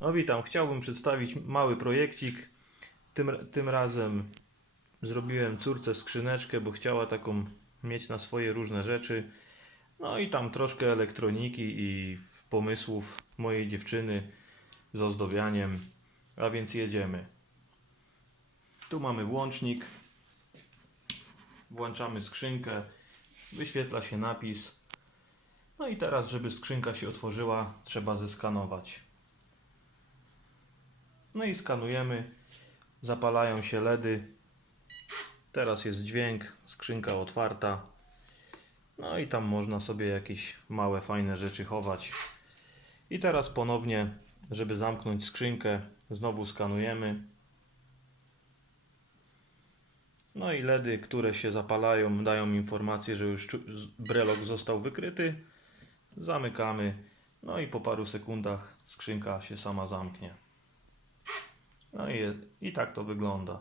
No witam, chciałbym przedstawić mały projekcik. Tym, tym razem zrobiłem córce skrzyneczkę, bo chciała taką mieć na swoje różne rzeczy. No i tam troszkę elektroniki i pomysłów mojej dziewczyny z ozdobianiem. A więc jedziemy. Tu mamy włącznik. Włączamy skrzynkę. Wyświetla się napis. No i teraz, żeby skrzynka się otworzyła, trzeba zeskanować. No i skanujemy. Zapalają się LEDy. Teraz jest dźwięk, skrzynka otwarta. No i tam można sobie jakieś małe, fajne rzeczy chować. I teraz ponownie, żeby zamknąć skrzynkę, znowu skanujemy. No i LEDy, które się zapalają, dają informację, że już brelok został wykryty. Zamykamy. No i po paru sekundach skrzynka się sama zamknie. I, i tak to wygląda.